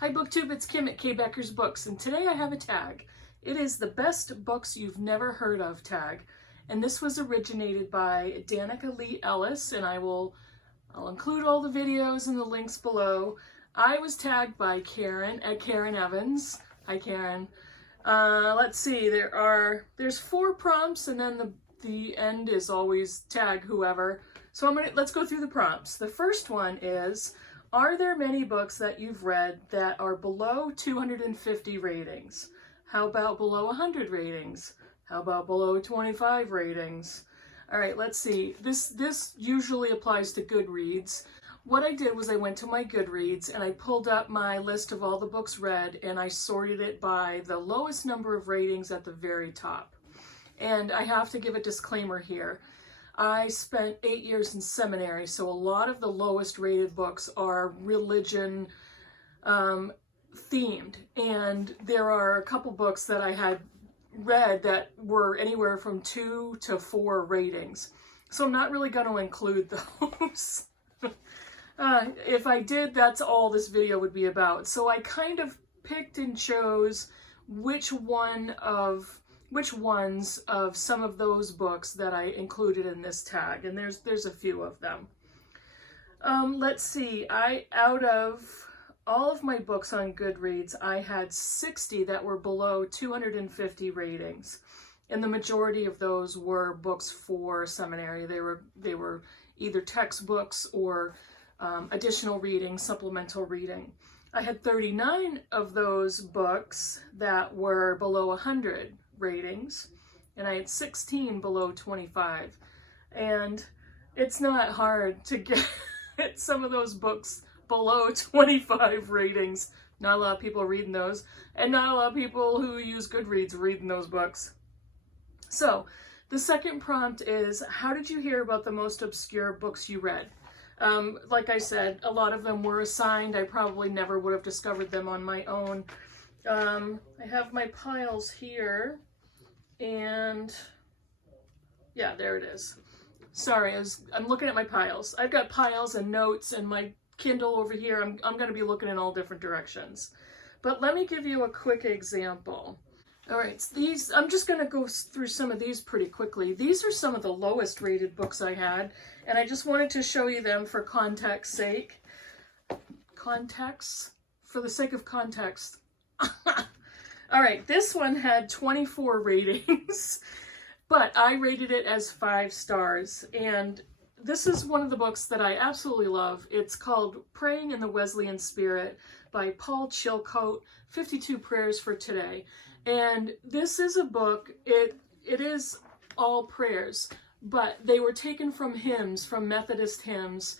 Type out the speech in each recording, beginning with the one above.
Hi BookTube, it's Kim at K. Becker's Books, and today I have a tag. It is the best books you've never heard of tag, and this was originated by Danica Lee Ellis, and I'll include all the videos and the links below. I was tagged by Karen at Karen Evans. Hi Karen. Let's see, there's 4 prompts, and then the end is always tag whoever. So let's go through the prompts. The first one is, are there many books that you've read that are below 250 ratings? How about below 100 ratings? How about below 25 ratings? All right, let's see. This usually applies to Goodreads. What I did was I went to my Goodreads and I pulled up my list of all the books read and I sorted it by the lowest number of ratings at the very top. And I have to give a disclaimer here. I spent 8 years in seminary, so a lot of the lowest rated books are religion themed. And there are a couple books that I had read that were anywhere from 2 to 4 ratings. So I'm not really going to include those. If I did, that's all this video would be about. So I kind of picked and chose which ones of some of those books that I included in this tag, and there's a few of them. Let's see, out of all of my books on Goodreads, I had 60 that were below 250 ratings, and the majority of those were books for seminary. They were either textbooks or additional reading, supplemental reading. I had 39 of those books that were below 100 ratings, and I had 16 below 25. And it's not hard to get some of those books below 25 ratings. Not a lot of people reading those, and not a lot of people who use Goodreads reading those books. So the second prompt is, how did you hear about the most obscure books you read? Like I said, a lot of them were assigned. I probably never would have discovered them on my own. I have my piles here, and yeah, there it is. Sorry, I'm looking at my piles. I've got piles and notes and my Kindle over here. I'm going to be looking in all different directions. But let me give you a quick example. All right, so I'm just going to go through some of these pretty quickly. These are some of the lowest rated books I had, and I just wanted to show you them for context's sake. For the sake of context. All right, this one had 24 ratings, but I rated it as 5 stars, and this is one of the books that I absolutely love. It's called Praying in the Wesleyan Spirit by Paul Chilcote, 52 Prayers for Today. And this is a book, it is all prayers, but they were taken from hymns, from Methodist hymns,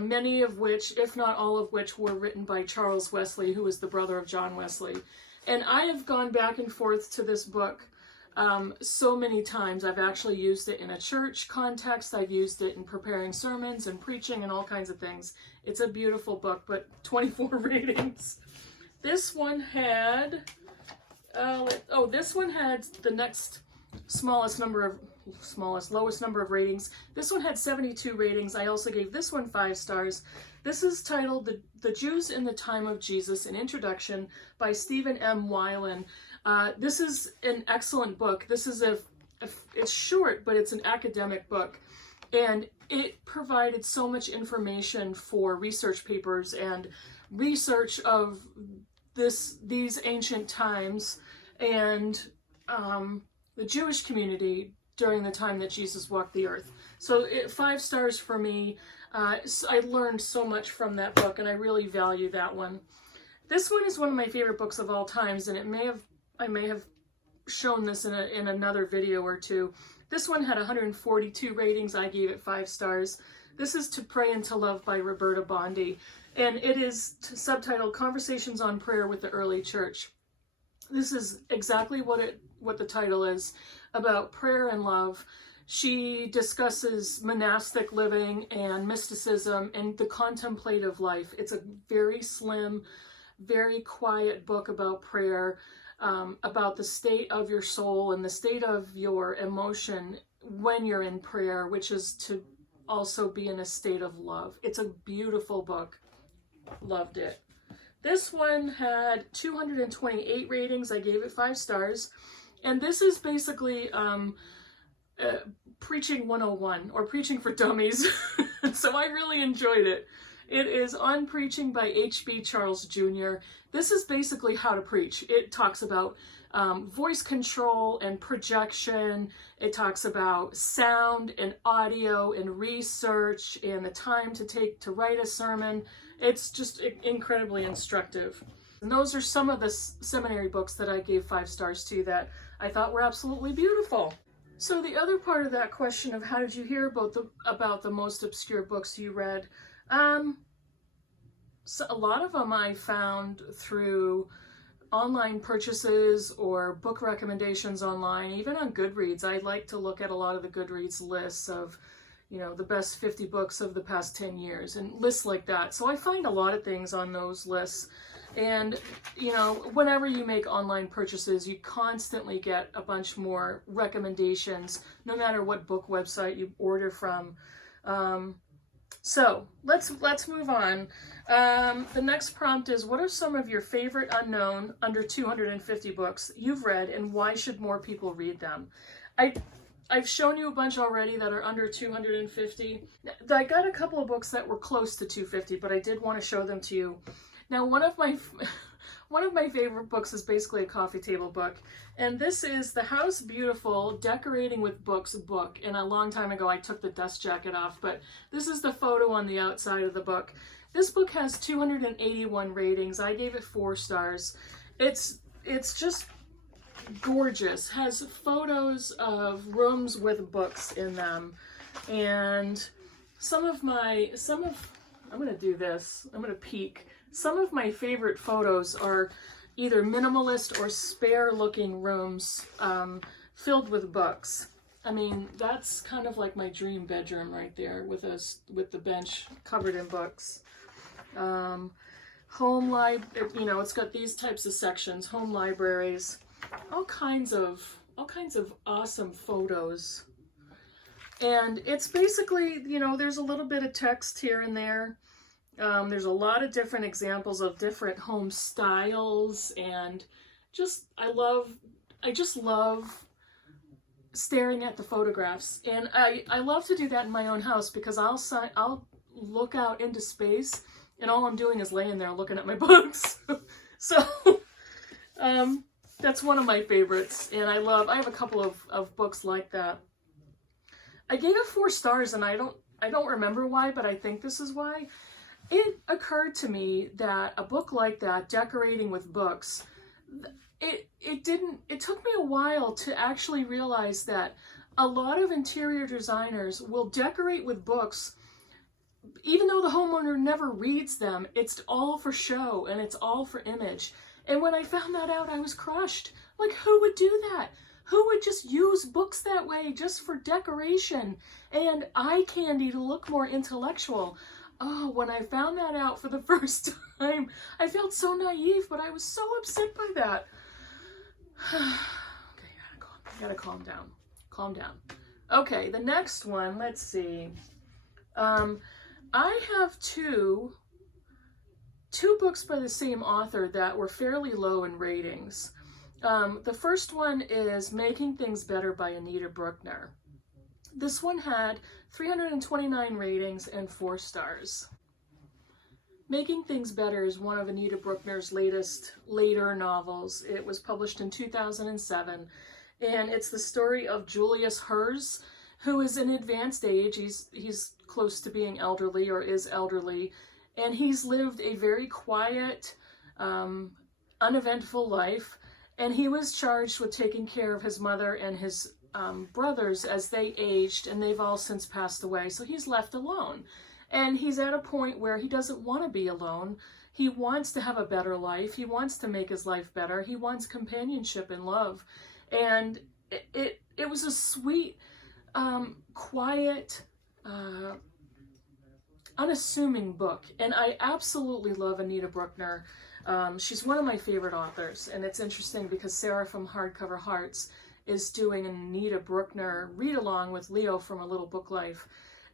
many of which, if not all of which, were written by Charles Wesley, who was the brother of John Wesley. And I have gone back and forth to this book so many times. I've actually used it in a church context. I've used it in preparing sermons and preaching and all kinds of things. It's a beautiful book, but 24 ratings. This one had, this one had the next lowest number of ratings. This one had 72 ratings. I also gave this one 5 stars. This is titled The Jews in the Time of Jesus, an Introduction by Stephen M. Weiland. This is an excellent book. This is it's short, but it's an academic book. And it provided so much information for research papers and research of these ancient times and the Jewish community during the time that Jesus walked the earth. So 5 stars for me. I learned so much from that book, and I really value that one. This one is one of my favorite books of all times, and I may have shown this in another video or two. This one had 142 ratings. I gave it 5 stars. This is To Pray and to Love by Roberta Bondi, and it is subtitled Conversations on Prayer with the Early Church. This is exactly what the title is, about prayer and love. She discusses monastic living and mysticism and the contemplative life. It's a very slim, very quiet book about prayer, about the state of your soul and the state of your emotion when you're in prayer, which is to also be in a state of love. It's a beautiful book. Loved it. This one had 228 ratings. I gave it 5 stars. And this is basically Preaching 101, or Preaching for Dummies. So I really enjoyed it. It is On Preaching by H.B. Charles Jr. This is basically how to preach. It talks about voice control and projection. It talks about sound and audio and research and the time to take to write a sermon. It's just incredibly instructive. And those are some of the seminary books that I gave 5 stars to that I thought were absolutely beautiful. So the other part of that question of how did you hear about the most obscure books you read? So a lot of them I found through online purchases or book recommendations online, even on Goodreads. I like to look at a lot of the Goodreads lists of, you know, the best 50 books of the past 10 years and lists like that. So I find a lot of things on those lists. And, you know, whenever you make online purchases, you constantly get a bunch more recommendations, no matter what book website you order from. So let's move on. The next prompt is, what are some of your favorite unknown under 250 books you've read, and why should more people read them? I've shown you a bunch already that are under 250. I got a couple of books that were close to 250, but I did want to show them to you. Now, one of my favorite books is basically a coffee table book, and this is The House Beautiful Decorating with Books book. And a long time ago I took the dust jacket off, but this is the photo on the outside of the book. This book has 281 ratings. I gave it 4 stars. It's just gorgeous. Has photos of rooms with books in them, and I'm gonna do this. I'm gonna peek. Some of my favorite photos are either minimalist or spare looking rooms filled with books. I mean, that's kind of like my dream bedroom right there with the bench covered in books. Home library, you know, it's got these types of sections, home libraries, all kinds of awesome photos. And it's basically, you know, there's a little bit of text here and there. There's a lot of different examples of different home styles, and I just love staring at the photographs. And I love to do that in my own house, because I'll look out into space and all I'm doing is laying there looking at my books. So that's one of my favorites, and I have a couple of books like that. I gave it 4 stars, and I don't remember why, but I think this is why. It occurred to me that a book like that, Decorating with Books, it took me a while to actually realize that a lot of interior designers will decorate with books even though the homeowner never reads them. It's all for show and it's all for image. And when I found that out, I was crushed. Like, who would do that? Who would just use books that way just for decoration and eye candy to look more intellectual? Oh, when I found that out for the first time, I felt so naive, but I was so upset by that. Okay, gotta calm down. Calm down. Okay, the next one, let's see. I have two books by the same author that were fairly low in ratings. The first one is Making Things Better by Anita Brookner. This one had 329 ratings and 4 stars. Making Things Better is one of Anita Brookner's later novels. It was published in 2007, and it's the story of Julius Herz, who is in advanced age. He's close to being elderly, or is elderly, and he's lived a very quiet, uneventful life, and he was charged with taking care of his mother and his brothers as they aged, and they've all since passed away, so he's left alone. And he's at a point where he doesn't want to be alone. He wants to have a better life. He wants to make his life better. He wants companionship and love. And it was a sweet, quiet, unassuming book. And I absolutely love Anita Brookner. She's one of my favorite authors, and it's interesting because Sarah from Hardcover Hearts is doing an Anita Brookner read-along with Leo from A Little Book Life.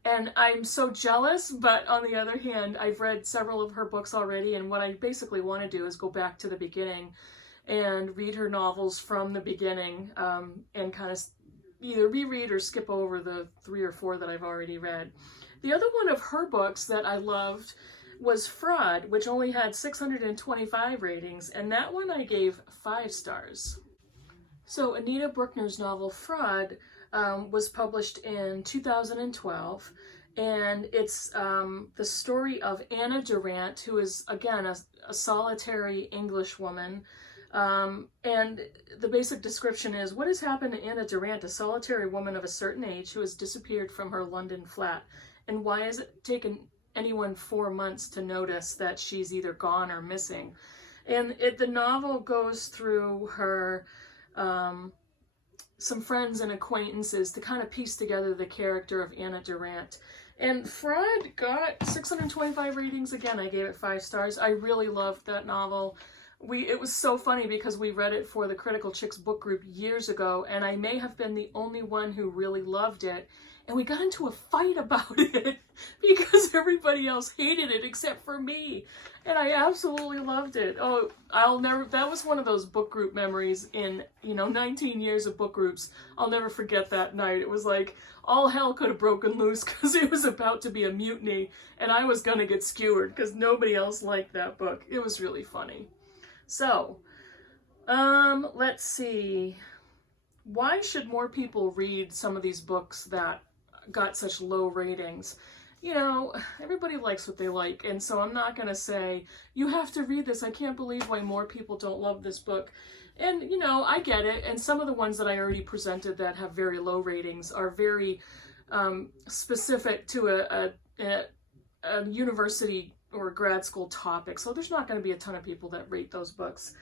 And I'm so jealous, but on the other hand, I've read several of her books already, and what I basically want to do is go back to the beginning and read her novels from the beginning, and kind of either reread or skip over the 3 or 4 that I've already read. The other one of her books that I loved was Fraud, which only had 625 ratings, and that one I gave 5 stars. So Anita Brookner's novel Fraud was published in 2012, and it's the story of Anna Durant, who is, again, a solitary English woman. And the basic description is, what has happened to Anna Durant, a solitary woman of a certain age who has disappeared from her London flat? And why has it taken anyone 4 months to notice that she's either gone or missing? And the novel goes through her some friends and acquaintances to kind of piece together the character of Anna Durant. And Fraud got 625 ratings. Again, I gave it 5 stars. I really loved that novel. It was so funny because we read it for the Critical Chicks book group years ago, and I may have been the only one who really loved it. And we got into a fight about it because everybody else hated it except for me. And I absolutely loved it. Oh, that was one of those book group memories in, 19 years of book groups. I'll never forget that night. It was like all hell could have broken loose because it was about to be a mutiny and I was going to get skewered because nobody else liked that book. It was really funny. So, let's see. Why should more people read some of these books that got such low ratings? Everybody likes what they like, and so I'm not going to say, you have to read this. I can't believe why more people don't love this book. And, I get it, and some of the ones that I already presented that have very low ratings are very specific to a university or grad school topic, so there's not going to be a ton of people that rate those books.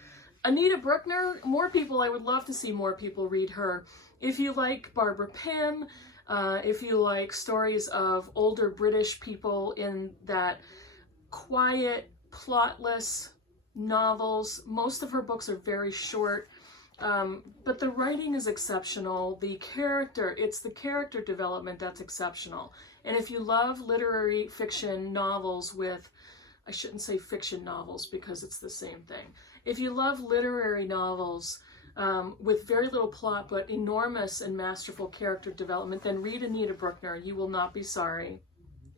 Anita Brookner, I would love to see more people read her. If you like Barbara Pym, if you like stories of older British people in that quiet, plotless novels, most of her books are very short, but the writing is exceptional. It's the character development that's exceptional. And if you love literary fiction novels I shouldn't say fiction novels because it's the same thing. If you love literary novels with very little plot but enormous and masterful character development, then read Anita Brookner. You will not be sorry.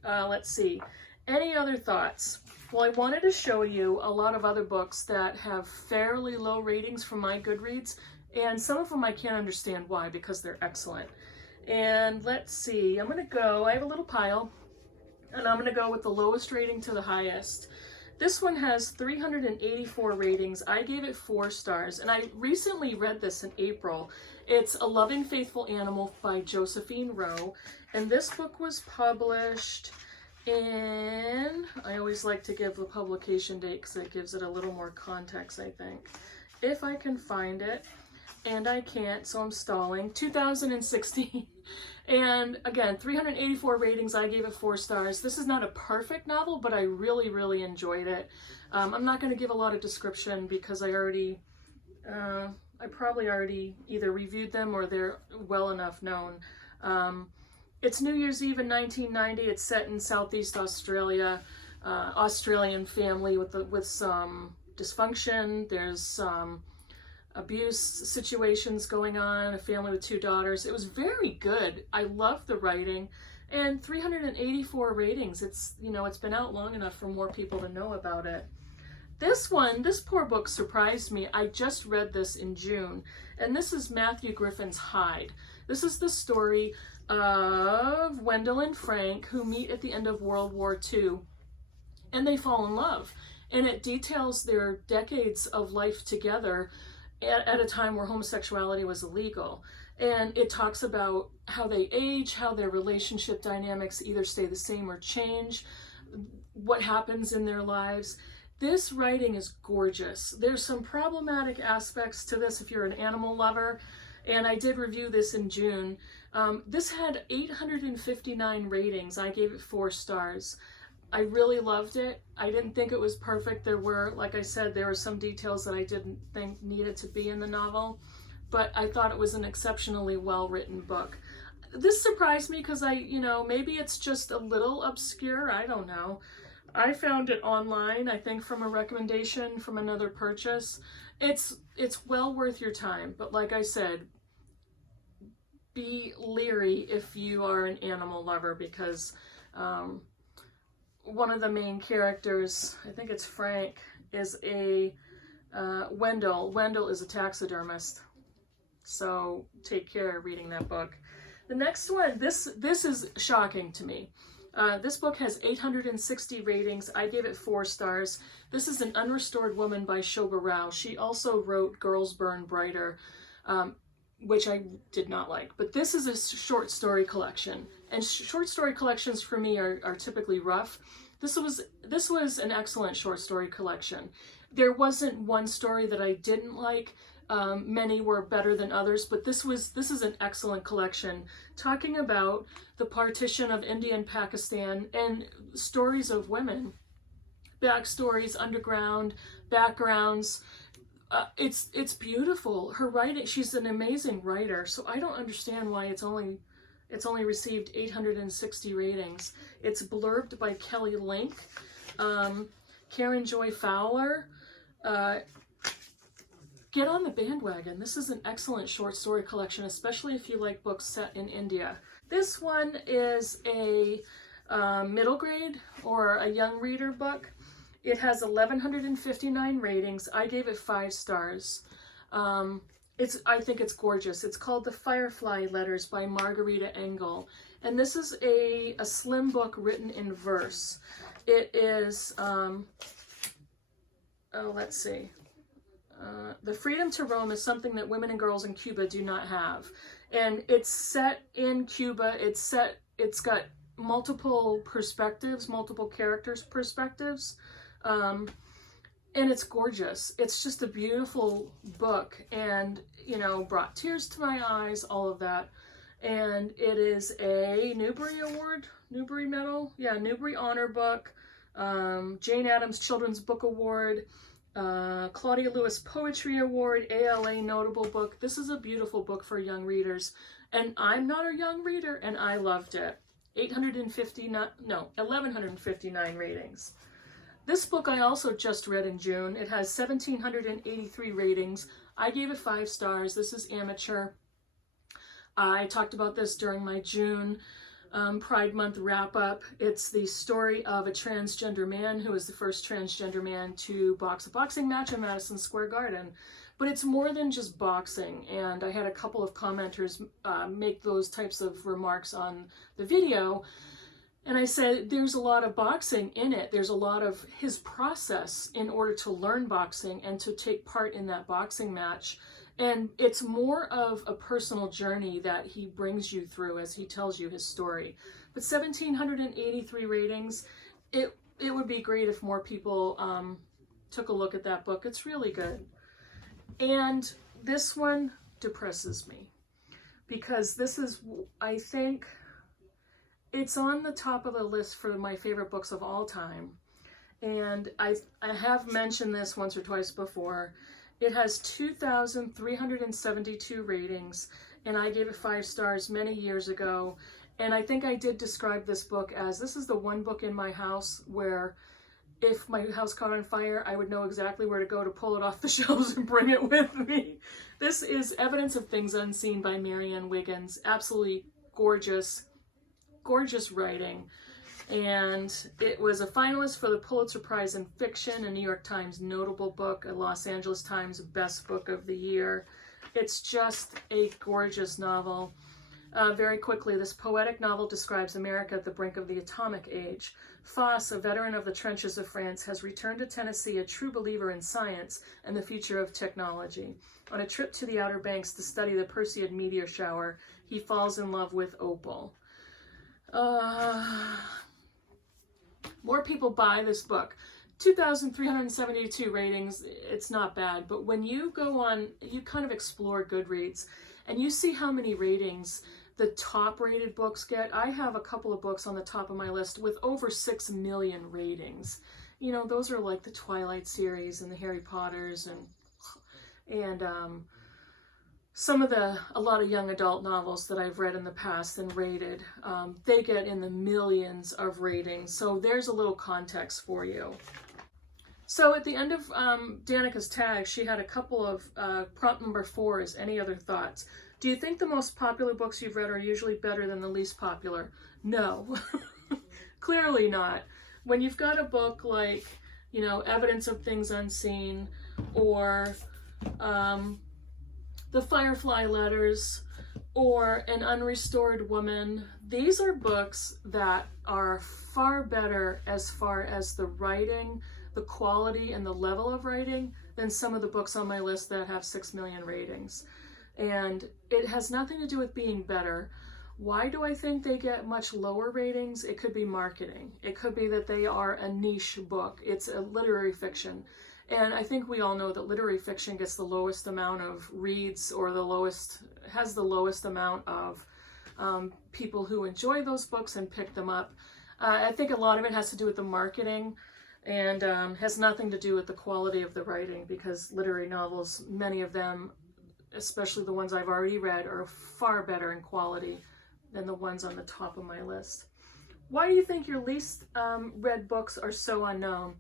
Let's see. Any other thoughts? Well, I wanted to show you a lot of other books that have fairly low ratings from my Goodreads, and some of them I can't understand why, because they're excellent. And let's see, I have a little pile, and I'm going to go with the lowest rating to the highest. This one has 384 ratings. I gave it 4 stars, and I recently read this in April. It's A Loving Faithful Animal by Josephine Rowe, and this book was published in, I always like to give the publication date because it gives it a little more context, I think. If I can find it, and I can't, so I'm stalling, 2016. And again, 384 ratings, I gave it 4 stars. This is not a perfect novel, but I really, really enjoyed it. I'm not going to give a lot of description because I probably already either reviewed them or they're well enough known. It's New Year's Eve in 1990. It's set in Southeast Australia, Australian family with some dysfunction. There's some abuse situations going on, a family with 2 daughters. It was very good. I loved the writing, and 384 ratings. It's been out long enough for more people to know about it. This poor book surprised me. I just read this in June, and this is Matthew Griffin's Hyde. This is the story of Wendell and Frank, who meet at the end of World War II, and they fall in love. And it details their decades of life together at a time where homosexuality was illegal. And it talks about how they age, how their relationship dynamics either stay the same or change, what happens in their lives. This writing is gorgeous. There's some problematic aspects to this if you're an animal lover, and I did review this in June. This had 859 ratings. I gave it 4 stars. I really loved it. I didn't think it was perfect. Like I said, there were some details that I didn't think needed to be in the novel, but I thought it was an exceptionally well-written book. this surprised me because maybe it's just a little obscure. I don't know. I found it online, I think from a recommendation from another purchase. It's well worth your time, but like I said, be leery if you are an animal lover, because one of the main characters, I think it's Frank, is a Wendell. Wendell is a taxidermist. So take care reading that book. The next one, this is shocking to me. This book has 860 ratings. I gave it 4 stars. This is An Unrestored Woman by Shobha Rao. She also wrote Girls Burn Brighter, which I did not like. But this is a short story collection. And short story collections for me are typically rough. This was an excellent short story collection. There wasn't one story that I didn't like. Many were better than others, but this is an excellent collection talking about the partition of India and Pakistan and stories of women, backstories, underground backgrounds. It's beautiful. Her writing, she's an amazing writer, so I don't understand why it's only received 860 ratings. It's blurbed by Kelly Link, Karen Joy Fowler. Get on the bandwagon. This is an excellent short story collection, especially if you like books set in India. This one is a middle grade or a young reader book. It has 1,159 ratings. I gave it 5 stars. I think it's gorgeous. It's called The Firefly Letters by Margarita Engel. And this is a slim book written in verse. It is, let's see. The freedom to roam is something that women and girls in Cuba do not have. And it's set in Cuba. It's got multiple perspectives, multiple characters' perspectives. And it's gorgeous. It's just a beautiful book, and, brought tears to my eyes, all of that. And it is a Newbery Medal? Yeah, Newbery Honor Book, Jane Addams Children's Book Award, Claudia Lewis Poetry Award, ALA Notable Book. This is a beautiful book for young readers, and I'm not a young reader, and I loved it. 1,159 ratings. This book I also just read in June. It has 1,783 ratings. I gave it 5 stars. This is amateur. I talked about this during my June Pride Month wrap-up. It's the story of a transgender man who was the first transgender man to box a boxing match in Madison Square Garden. But it's more than just boxing, and I had a couple of commenters make those types of remarks on the video, and I said there's a lot of boxing in it. There's a lot of his process in order to learn boxing and to take part in that boxing match. And it's more of a personal journey that he brings you through as he tells you his story. But 1,783 ratings, it would be great if more people took a look at that book. It's really good. And this one depresses me, because this is, I think, it's on the top of the list for my favorite books of all time. And I have mentioned this once or twice before. It has 2,372 ratings, and I gave it 5 stars many years ago. And I think I did describe this book as, this is the one book in my house where if my house caught on fire, I would know exactly where to go to pull it off the shelves and bring it with me. This is Evidence of Things Unseen by Marianne Wiggins. Absolutely gorgeous, gorgeous writing. And it was a finalist for the Pulitzer Prize in Fiction, a New York Times Notable Book, a Los Angeles Times Best Book of the Year. It's just a gorgeous novel. Very quickly, this poetic novel describes America at the brink of the atomic age. Foss, a veteran of the trenches of France, has returned to Tennessee, a true believer in science and the future of technology. On a trip to the Outer Banks to study the Perseid meteor shower, he falls in love with Opal. More people buy this book. 2,372 ratings, it's not bad, but when you go on, you kind of explore Goodreads, and you see how many ratings the top rated books get. I have a couple of books on the top of my list with over 6 million ratings. You know, those are like the Twilight series and the Harry Potters and some of a lot of young adult novels that I've read in the past and rated, they get in the millions of ratings. So there's a little context for you. So at the end of Danica's tag, she had a couple of prompt number 4 is any other thoughts. Do you think the most popular books you've read are usually better than the least popular? No, clearly not. When you've got a book like, you know, Evidence of Things Unseen, or the Firefly Letters, or An Unrestored Woman, these are books that are far better as far as the writing, the quality, and the level of writing than some of the books on my list that have 6 million ratings. And it has nothing to do with being better. Why do I think they get much lower ratings? It could be marketing. It could be that they are a niche book. It's a literary fiction. And I think we all know that literary fiction gets the lowest amount of reads, or has the lowest amount of people who enjoy those books and pick them up. I think a lot of it has to do with the marketing, and has nothing to do with the quality of the writing, because literary novels, many of them, especially the ones I've already read, are far better in quality than the ones on the top of my list. Why do you think your least read books are so unknown?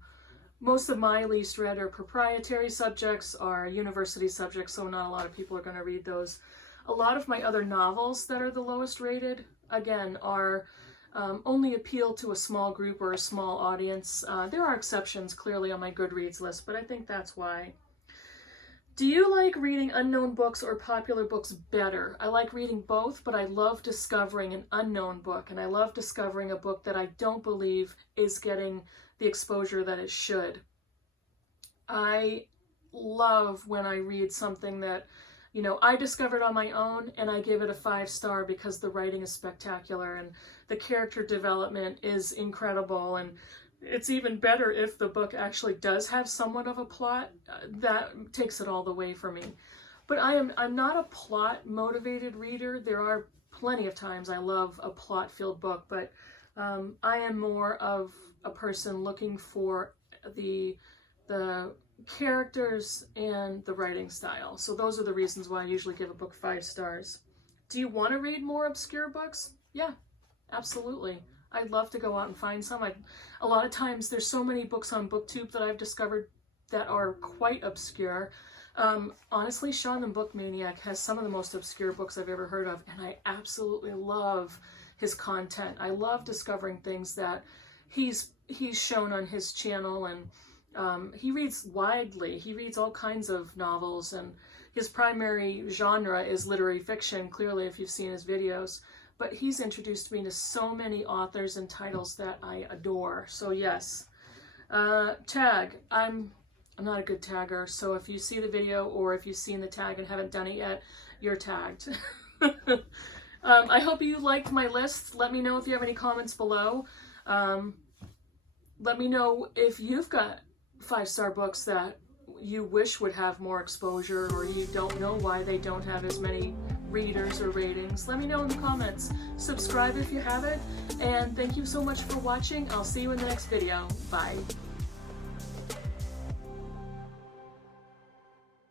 Most of my least read are proprietary subjects, are university subjects, so not a lot of people are going to read those. A lot of my other novels that are the lowest rated, again, are only appeal to a small group or a small audience. There are exceptions clearly on my Goodreads list, but I think that's why. Do you like reading unknown books or popular books better? I like reading both, but I love discovering an unknown book, and I love discovering a book that I don't believe is getting the exposure that it should. I love when I read something that, you know, I discovered on my own, and I give it a 5-star because the writing is spectacular and the character development is incredible, and it's even better if the book actually does have somewhat of a plot. That takes it all the way for me. But I'm not a plot motivated reader. There are plenty of times I love a plot filled book, but I am more of a person looking for the characters and the writing style. So those are the reasons why I usually give a book 5 stars. Do you want to read more obscure books? Yeah, absolutely. I'd love to go out and find some. A lot of times there's so many books on BookTube that I've discovered that are quite obscure. Honestly, Shawn the Book Maniac has some of the most obscure books I've ever heard of, and I absolutely love his content. I love discovering things that he's shown on his channel, and he reads widely. He reads all kinds of novels, and his primary genre is literary fiction, clearly, if you've seen his videos. But he's introduced me to so many authors and titles that I adore. So yes. Tag. I'm not a good tagger, so if you see the video or if you've seen the tag and haven't done it yet, you're tagged. I hope you liked my list. Let me know if you have any comments below. Let me know if you've got 5-star books that you wish would have more exposure, or you don't know why they don't have as many readers or ratings. Let me know in the comments. Subscribe if you haven't, and thank you so much for watching. I'll see you in the next video. Bye.